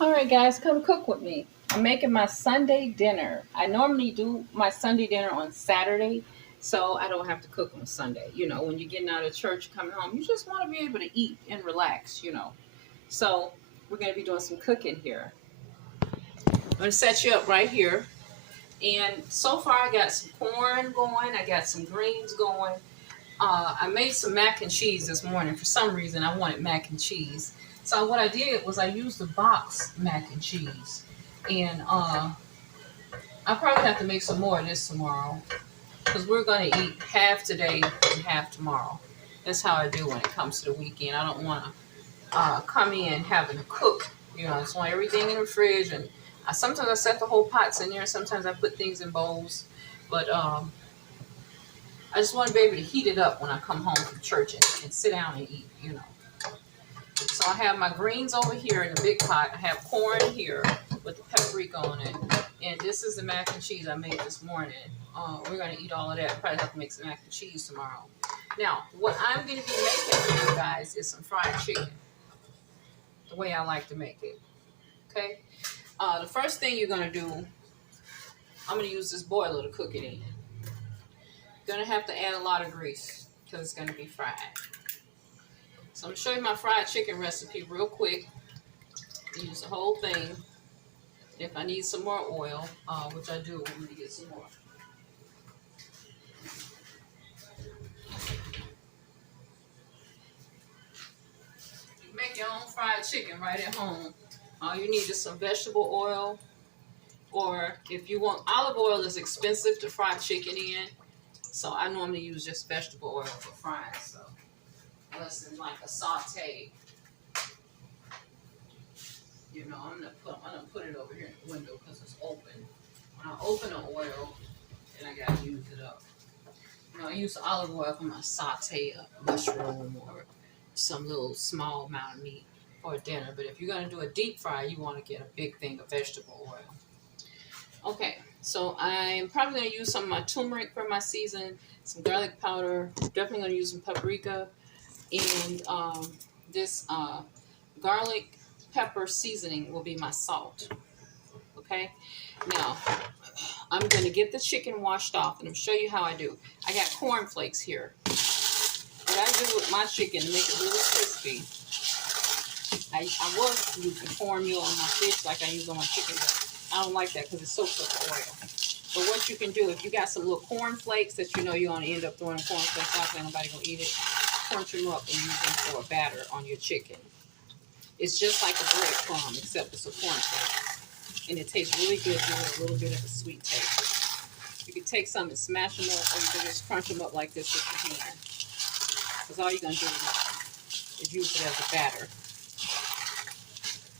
All right, guys, come cook with me. I'm making my Sunday dinner. I normally do my Sunday dinner on Saturday, so I don't have to cook on Sunday. You know, when you're getting out of church, coming home, you just want to be able to eat and relax, you know. So we're going to be doing some cooking here. I'm going to set you up right here. And so far, I got some corn going. I got some greens going. I made some mac and cheese this morning. For some reason, I wanted mac and cheese. So what I did was I used the box mac and cheese. And I'll probably have to make some more of this tomorrow. Because we're going to eat half today and half tomorrow. That's how I do when it comes to the weekend. I don't want to come in having to cook. You know, I just want everything in the fridge. And sometimes I set the whole pots in there. Sometimes I put things in bowls. But I just want to be able to heat it up when I come home from church and sit down and eat, you know. So I have my greens over here in the big pot. I have corn here with the paprika on it. And this is the mac and cheese I made this morning. We're going to eat all of that. Probably have to make some mac and cheese tomorrow. Now, what I'm going to be making for you guys is some fried chicken. The way I like to make it. Okay? The first thing you're going to do, I'm going to use this boiler to cook it in. You're going to have to add a lot of grease because it's going to be fried. So I'm going to show you my fried chicken recipe real quick. Use the whole thing. If I need some more oil, which I do, I'm going to get some more. You make your own fried chicken right at home. All you need is some vegetable oil. Or if you want, olive oil is expensive to fry chicken in. So I normally use just vegetable oil for frying. So less than like a saute. You know, I'm gonna put it over here in the window because it's open. When I open the oil, then I gotta use it up. You know, I use olive oil for my saute a mushroom or some little small amount of meat for dinner. But if you're gonna do a deep fry, you want to get a big thing of vegetable oil. Okay, so I'm probably gonna use some of my turmeric for my season, some garlic powder. Definitely gonna use some paprika, and this garlic pepper seasoning will be my salt. Okay, now I'm going to get the chicken washed off and I'll show you how I do. I got corn flakes here. What I do with my chicken to make it really crispy, I was using cornmeal on my fish like I use on my chicken, but I don't like that because it soaks up the oil. But what you can do, if you got some little corn flakes that you know you're going to end up throwing corn flakes out there, nobody going to eat it, crunch them up and use them for a batter on your chicken. It's just like a breadcrumb, except it's a cornflake. And it tastes really good with a little bit of a sweet taste. You can take some and smash them up, or you can just crunch them up like this with your hand. Because all you're going to do is use it as a batter.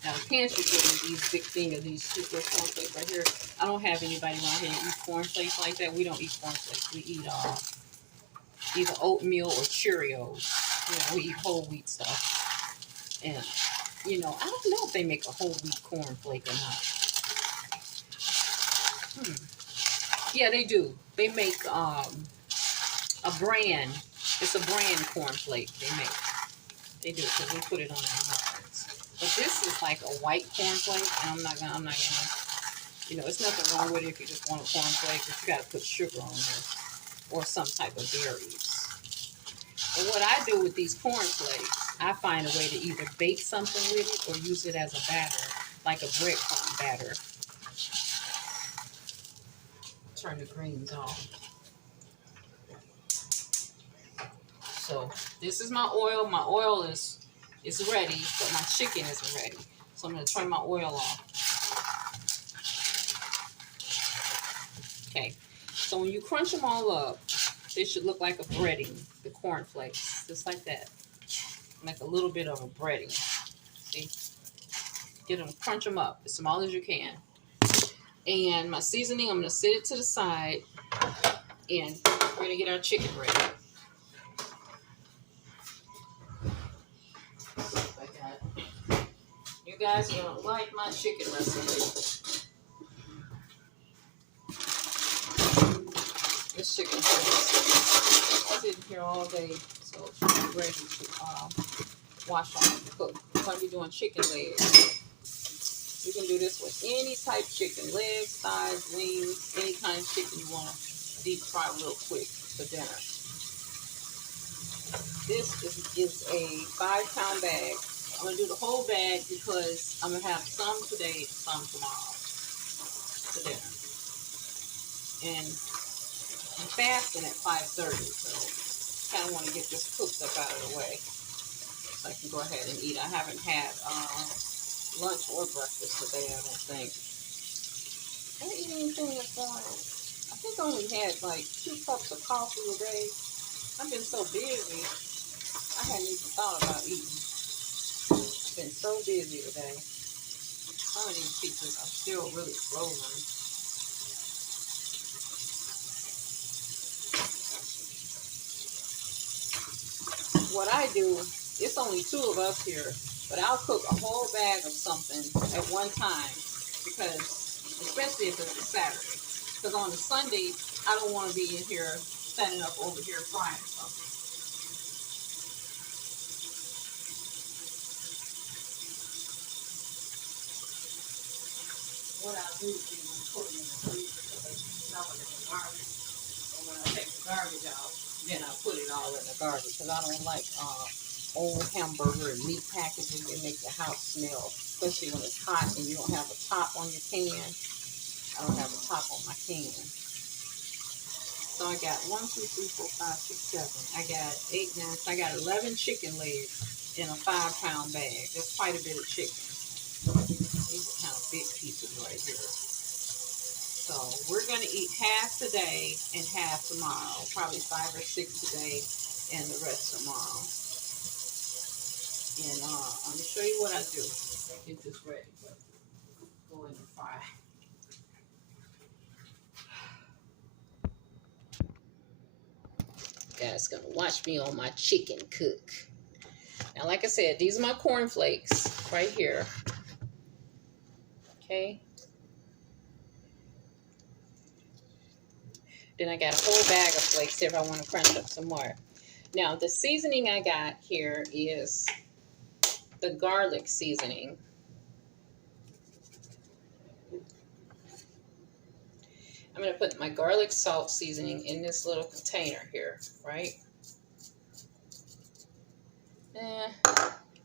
Now, the pants you're getting these big thing of these super cornflakes right here. I don't have anybody around here that eat cornflakes like that. We don't eat cornflakes. We eat either oatmeal or Cheerios. You know, we eat whole wheat stuff. And you know, I don't know if they make a whole wheat cornflake or not. Yeah, they do. They make a brand. It's a brand cornflake they make. They do because we put it on our muffins. But this is like a white cornflake, and I'm not gonna. You know, it's nothing wrong with it if you just want a cornflake, but you gotta put sugar on there or some type of berries. But what I do with these cornflakes, I find a way to either bake something with it or use it as a batter, like a breadcrumb batter. Turn the greens off. So this is my oil. My oil is ready, but my chicken isn't ready. So I'm going to turn my oil off. Okay. So when you crunch them all up, they should look like a breading, the cornflakes, just like that. Like a little bit of a breading. See? Get them, crunch them up as small as you can. And my seasoning, I'm going to set it to the side. And we're going to get our chicken ready. You guys are going to like my chicken recipe. This chicken I did here all day, so it's ready to wash off and cook. I'm going to be doing chicken legs. do this with any type of chicken, legs, thighs, wings, any kind of chicken you want to deep fry real quick for dinner. This is a 5-pound bag. I'm going to do the whole bag because I'm going to have some today, some tomorrow for dinner. And I'm fasting at 5:30, so kind of want to get this cooked up out of the way so I can go ahead and eat. I haven't had lunch or breakfast today, I don't think. I didn't eat anything this morning. I think I only had like 2 cups of coffee a day. I've been so busy, I hadn't even thought about eating. I've been so busy today. Some of these pizzas are still really frozen. What I do, it's only 2 of us here, but I'll cook a whole bag of something at one time because, especially if it's a Saturday, because on a Sunday, I don't want to be in here standing up over here frying something. What I do is put it in the freezer so they can smell it in the garbage. And when I take the garbage out, then I put it all in the garbage because I don't like old hamburger and meat packages. They make the house smell, especially when it's hot and you don't have a top on your can. I don't have a top on my can. So I got 1, 2, 3, 4, 5, 6, 7. I got 8, 9. I got 11 chicken legs in a 5-pound bag. That's quite a bit of chicken. These are kind of big pieces right here. So we're going to eat half today and half tomorrow. Probably 5 or 6 today and the rest tomorrow. And I'm going to show you what I do. Get this ready. Go in the fry. Guys gonna watch me on my chicken cook. Now, like I said, these are my corn flakes right here. Okay. Then I got a whole bag of flakes if I want to crunch up some more. Now, the seasoning I got here is the garlic seasoning. I'm going to put my garlic salt seasoning in this little container here, right?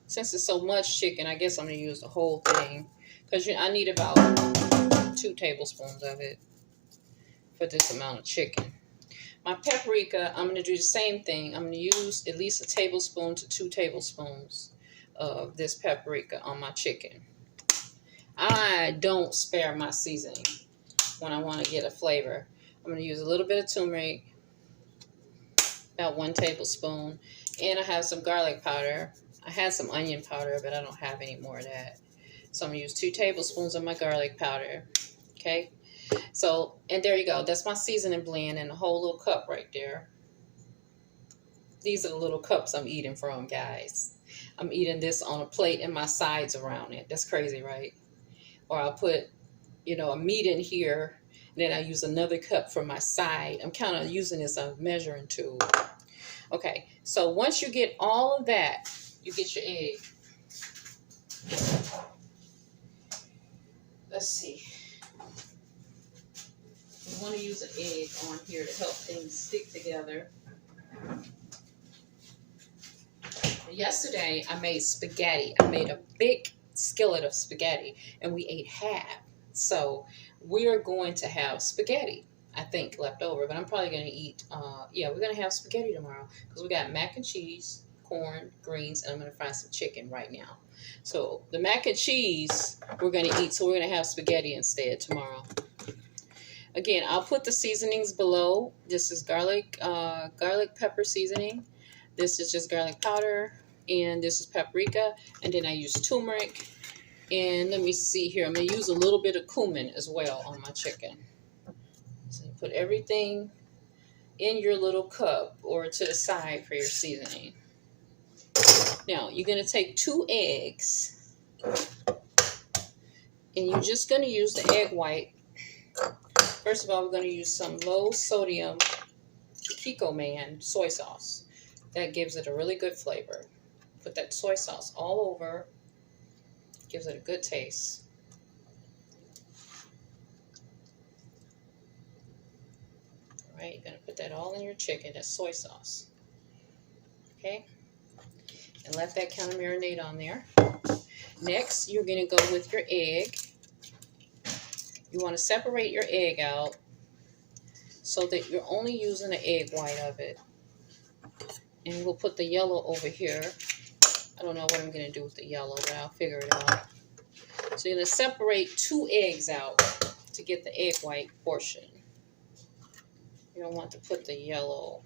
Since it's so much chicken, I guess I'm going to use the whole thing. Because I need about 2 tablespoons of it for this amount of chicken. My paprika, I'm going to do the same thing. I'm going to use at least a tablespoon to 2 tablespoons of this paprika on my chicken. I don't spare my seasoning when I want to get a flavor. I'm going to use a little bit of turmeric, about 1 tablespoon, and I have some garlic powder. I had some onion powder, but I don't have any more of that. So I'm going to use 2 tablespoons of my garlic powder, okay? So, and there you go. That's my seasoning blend and the whole little cup right there. These are the little cups I'm eating from, guys. I'm eating this on a plate and my sides around it. That's crazy, right? Or I'll put, you know, a meat in here, and then I use another cup for my side. I'm kind of using this as a measuring tool. Okay, so once you get all of that, you get your egg. Let's see. You want to use an egg on here to help things stick together. Yesterday, I made spaghetti. I made a big skillet of spaghetti, and we ate half. So we're going to have spaghetti, I think, left over. But I'm probably going to eat, we're going to have spaghetti tomorrow because we got mac and cheese, corn, greens, and I'm going to fry some chicken right now. So the mac and cheese we're going to eat, so we're going to have spaghetti instead tomorrow. Again, I'll put the seasonings below. This is garlic pepper seasoning. This is just garlic powder, and this is paprika, and then I use turmeric. And let me see here. I'm going to use a little bit of cumin as well on my chicken. So you put everything in your little cup or to the side for your seasoning. Now, you're going to take 2 eggs, and you're just going to use the egg white. First of all, we're going to use some low sodium Kiko Man soy sauce. That gives it a really good flavor. Put that soy sauce all over. Gives it a good taste. All right, you're going to put that all in your chicken. That's soy sauce. Okay? And let that kind of marinate on there. Next, you're going to go with your egg. You want to separate your egg out so that you're only using the egg white of it. And we'll put the yellow over here. I don't know what I'm going to do with the yellow, but I'll figure it out. So you're going to separate 2 eggs out to get the egg white portion. You don't want to put the yellow.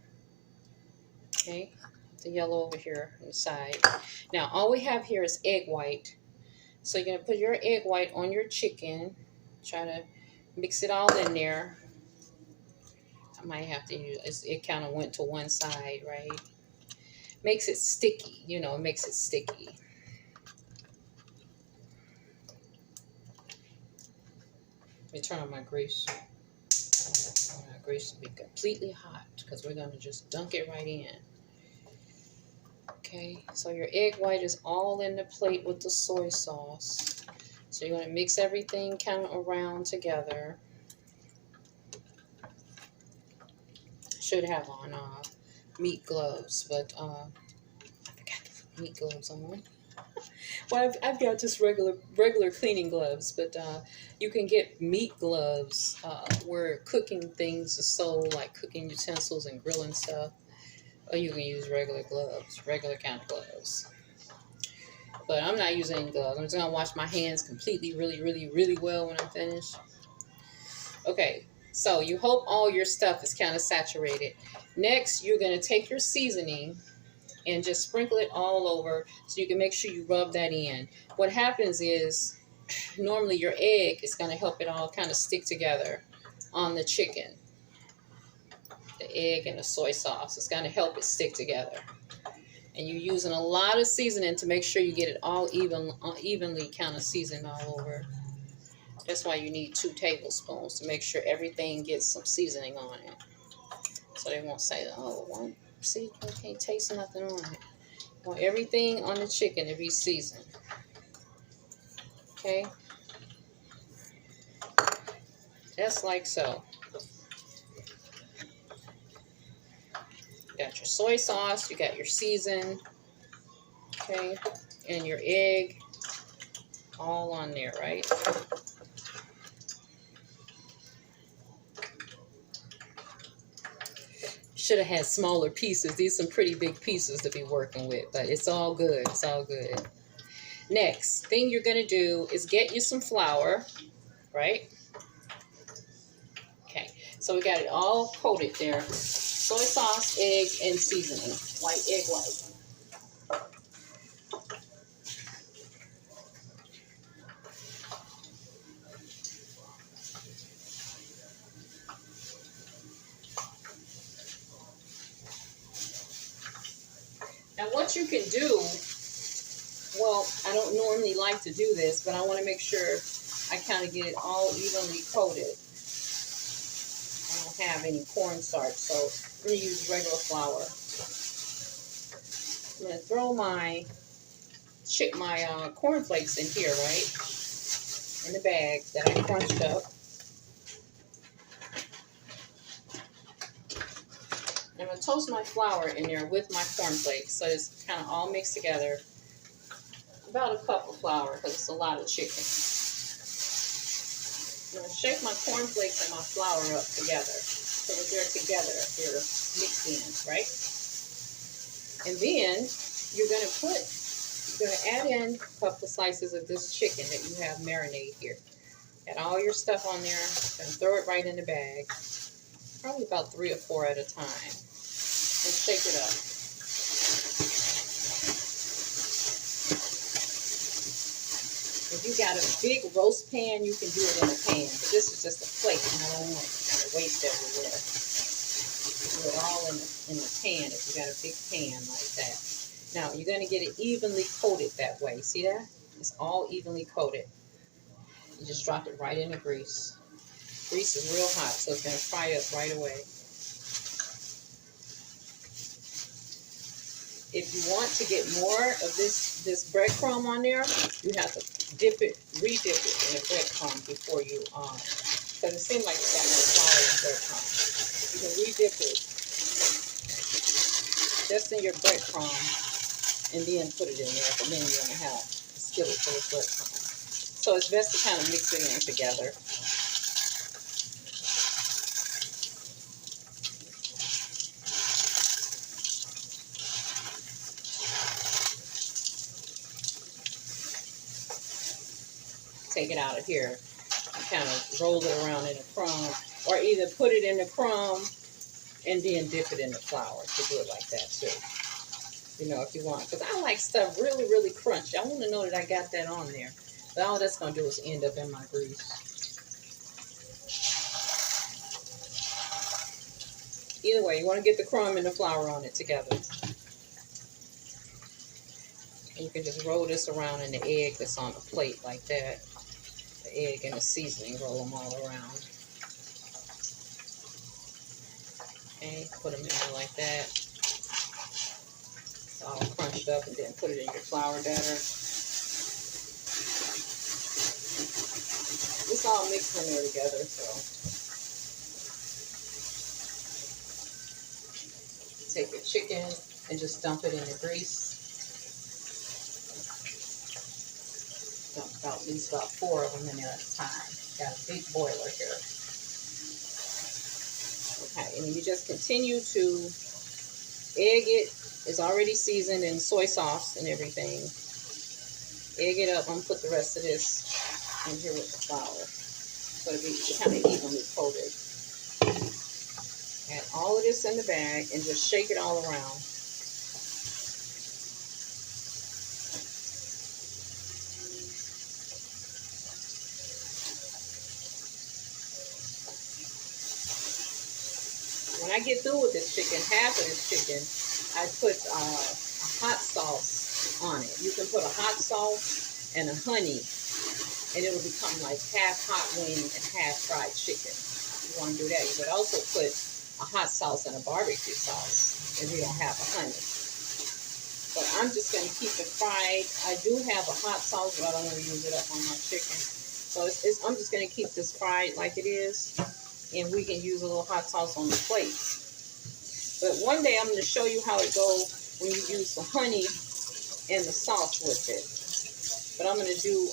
Okay? The yellow over here on the side. Now, all we have here is egg white. So you're going to put your egg white on your chicken. Try to mix it all in there. I might have to use it. Kind of went to one side, right? Makes it sticky. You know, it makes it sticky. Let me turn on my grease. I want our grease to be completely hot because we're going to just dunk it right in. Okay, so your egg white is all in the plate with the soy sauce. So you're going to mix everything kind of around together. Should have on meat gloves, but I forgot to put meat gloves on. Well, I've got just regular cleaning gloves, but you can get meat gloves where cooking things are sold, like cooking utensils and grilling stuff. Or you can use regular gloves, regular kind of gloves. But I'm not using any gloves. I'm just going to wash my hands completely, really well when I'm finished. Okay, so you hope all your stuff is kind of saturated. Next, you're going to take your seasoning and just sprinkle it all over so you can make sure you rub that in. What happens is, normally your egg is going to help it all kind of stick together on the chicken. The egg and the soy sauce is going to help it stick together. And you're using a lot of seasoning to make sure you get it all evenly kind of seasoned all over. That's why you need 2 tablespoons to make sure everything gets some seasoning on it. So they won't say, oh, see, I can't taste nothing on it. You want everything on the chicken to be seasoned. Okay? Just like so. You got your soy sauce, you got your season, okay, and your egg all on there, right? Should have had smaller pieces. These are some pretty big pieces to be working with, but it's all good. It's all good. Next thing you're going to do is get you some flour, right? Okay, so we got it all coated there. Soy sauce, egg, and seasoning. White egg white. Now what you can do, well, I don't normally like to do this, but I want to make sure I kind of get it all evenly coated. I don't have any cornstarch, so I'm going to use regular flour. I'm going to throw my cornflakes in here, right? In the bag that I crunched up. I'm going to toast my flour in there with my cornflakes so it's kind of all mixed together. About a cup of flour because it's a lot of chicken. I'm going to shake my cornflakes and my flour up together so that they're together, they're mixed in, right? And then you're going to add in a couple of slices of this chicken that you have marinade here. Add all your stuff on there and throw it right in the bag. Probably about 3 or 4 at a time. And shake it up. If you got a big roast pan, you can do it in a pan. But this is just a plate, and I don't want it to kind of waste everywhere. Do it all in the pan if you got a big pan like that. Now, you're going to get it evenly coated that way. See that? It's all evenly coated. You just drop it right in the grease. Grease is real hot, so it's going to fry up right away. If you want to get more of this breadcrumb on there, you have to re-dip it in the breadcrumb before you because it seems like you got no flour in breadcrumb. If you You can re-dip it just in your breadcrumb and then put it in there. But then you're going to have a skillet full of breadcrumb. So it's best to kind of mix it in together. Take it out of here and kind of roll it around in a crumb, or either put it in the crumb and then dip it in the flour to do it like that too. You know, if you want, because I like stuff really, really crunchy. I want to know that I got that on there. But all that's going to do is end up in my grease. Either way, you want to get the crumb and the flour on it together. And you can just roll this around in the egg that's on the plate like that. The egg and the seasoning, roll them all around. Okay, put them in there like that. It's all crunched up, and then put it in your flour batter. It's all mixed in there together, so. Take your chicken and just dump it in the grease. Dump about at least about 4 of them in there at a time. Got a big boiler here. Okay, and then you just continue to egg it. It's already seasoned in soy sauce and everything. Egg it up. I'm gonna put the rest of this in here with the flour, so it'll be kind of evenly coated. Add all of this in the bag and just shake it all around. When I get through with this chicken, half of this chicken, I put a hot sauce on it. You can put a hot sauce and a honey, and it'll become like half hot wing and half fried chicken. If you want to do that, you could also put a hot sauce and a barbecue sauce if you don't have a honey. But I'm just going to keep it fried. I do have a hot sauce, but I don't want to use it up on my chicken. So I'm just going to keep this fried like it is. And we can use a little hot sauce on the plate. But one day I'm going to show you how it goes when you use the honey and the sauce with it. But I'm going to do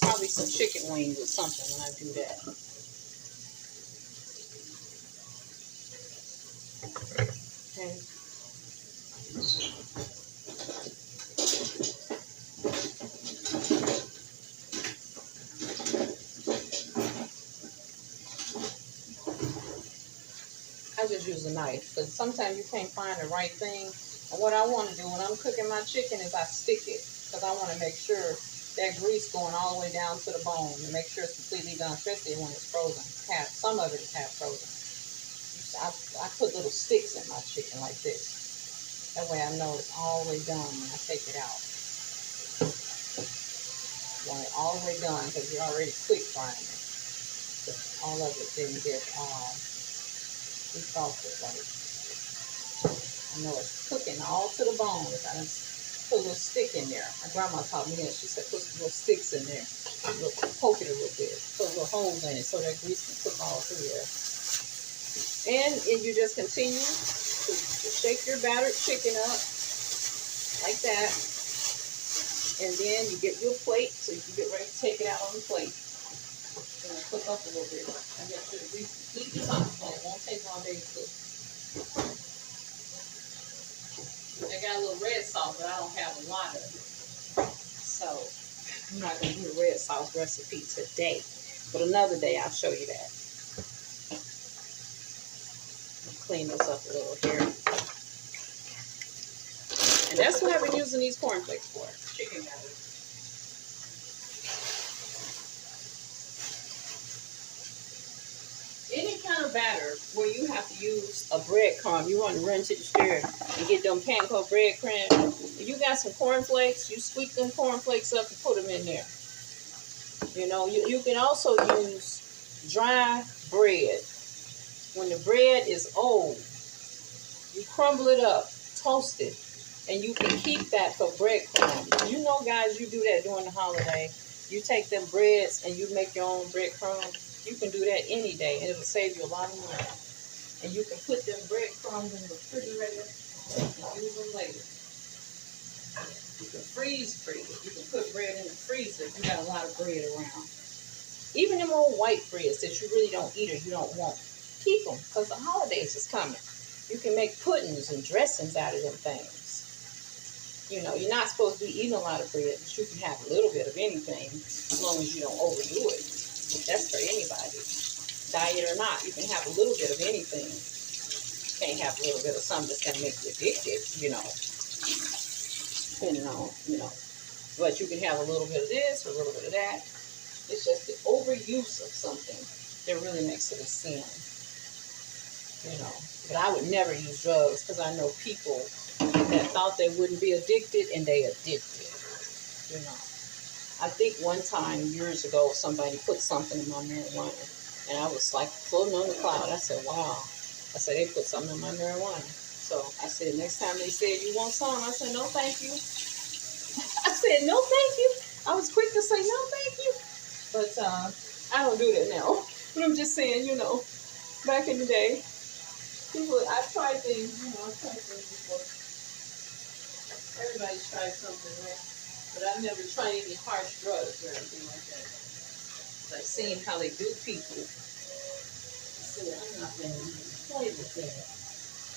probably some chicken wings or something when I do that. Okay. I just use a knife because sometimes you can't find the right thing. And what I want to do when I'm cooking my chicken is I stick it because I want to make sure that grease going all the way down to the bone and make sure it's completely done, especially when it's frozen. Some of it is half frozen. I put little sticks in my chicken like this. That way I know it's all the way done when I take it out. I want it all the way done because you're already quick frying it. All of it didn't get defrosted right. I know it's cooking all to the bone. I just put a little stick in there. My grandma taught me that. She said put some little sticks in there. Poke it a little bit. Put little holes in it so that grease can cook all through there. And you just continue to shake your battered chicken up like that. And then you get your plate so you can get ready to take it out on the plate. It's going to cook up a little bit. I get to the grease completely hot, so it won't take all day to cook. I got a little red sauce, but I don't have a lot of it. So I'm not going to do the red sauce recipe today. But another day I'll show you that. Clean this up a little here. And that's what I've been using these cornflakes for. Chicken batter. Any kind of batter where you have to use a breadcrumb, you want to run to the store and get them panko breadcrumbs. If you got some cornflakes, you squeak them cornflakes up and put them in there. You know, you can also use dry bread. When the bread is old, you crumble it up, toast it, and you can keep that for breadcrumbs. You know, guys, you do that during the holiday. You take them breads and you make your own breadcrumbs. You can do that any day, and it'll save you a lot of money. And you can put them breadcrumbs in the refrigerator and use them later. You can freeze it. You can put bread in the freezer if you got a lot of bread around. Even them old white breads that you really don't eat or you don't want, keep them because the holidays is coming. You can make puddings and dressings out of them things. You know, you're not supposed to be eating a lot of bread, but you can have a little bit of anything as long as you don't overdo it. That's for anybody. Diet or not, you can have a little bit of anything. You can't have a little bit of something that's going to make you addicted, depending on, But you can have a little bit of this, a little bit of that. It's just the overuse of something that really makes it a sin, But I would never use drugs because I know people that thought they wouldn't be addicted and they addicted, I think one time years ago somebody put something in my marijuana and I was like floating on the cloud. I said, wow. I said, they put something in my marijuana. So I said, next time they said, you want some? I said, no, thank you. I said, no, thank you. I was quick to say, no, thank you. But I don't do that now. But I'm just saying, back in the day, I've tried things, I've tried things before. Everybody's tried something, right? But I've never tried any harsh drugs or anything like that. I've seen how they do people. I said, I'm not going to play with that.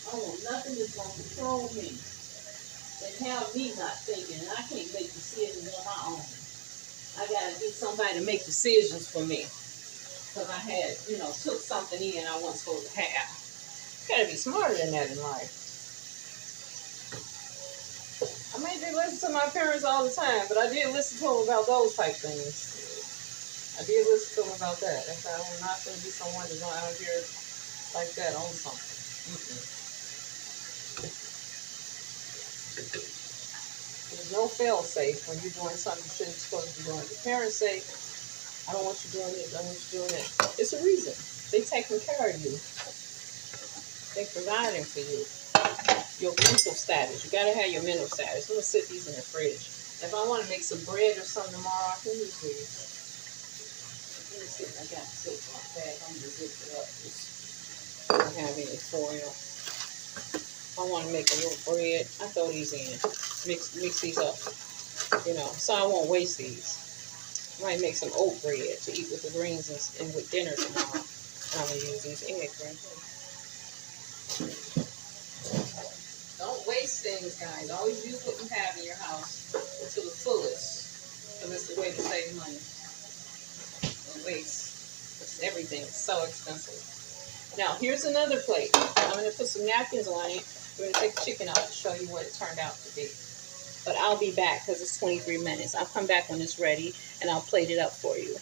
I want nothing that's going to control me and have me not thinking. And I can't make decisions on my own. I got to get somebody to make decisions for me. Because I had, took something in I wasn't supposed to have. You got to be smarter than that in life. I may did listen to my parents all the time, but I did listen to them about those type things. I did listen to them about that. I said, I'm not going to be someone that's going out here like that on something. There's no fail safe when you're doing something you shouldn't supposed to be doing. The parents say, I don't want you doing this, I don't want you doing that. It's a reason. They taking care of you. They providing for you. Your mental status. You gotta have your mental status. I'm gonna sit these in the fridge. If I want to make some bread or something tomorrow, I can use these. Let me see if I got a zip lock bag. I'm gonna zip it up. I don't have any foil. I want to make a little bread. I throw these in. Mix these up. So I won't waste these. I might make some oat bread to eat with the greens and with dinner tomorrow. And I'm gonna use these eggs right here. Don't waste things, guys. Always use what you have in your house to the fullest. Because it's the way to save money. Don't waste. Because everything is so expensive. Now, here's another plate. I'm going to put some napkins on it. We're going to take the chicken out to show you what it turned out to be. But I'll be back because it's 23 minutes. I'll come back when it's ready, and I'll plate it up for you.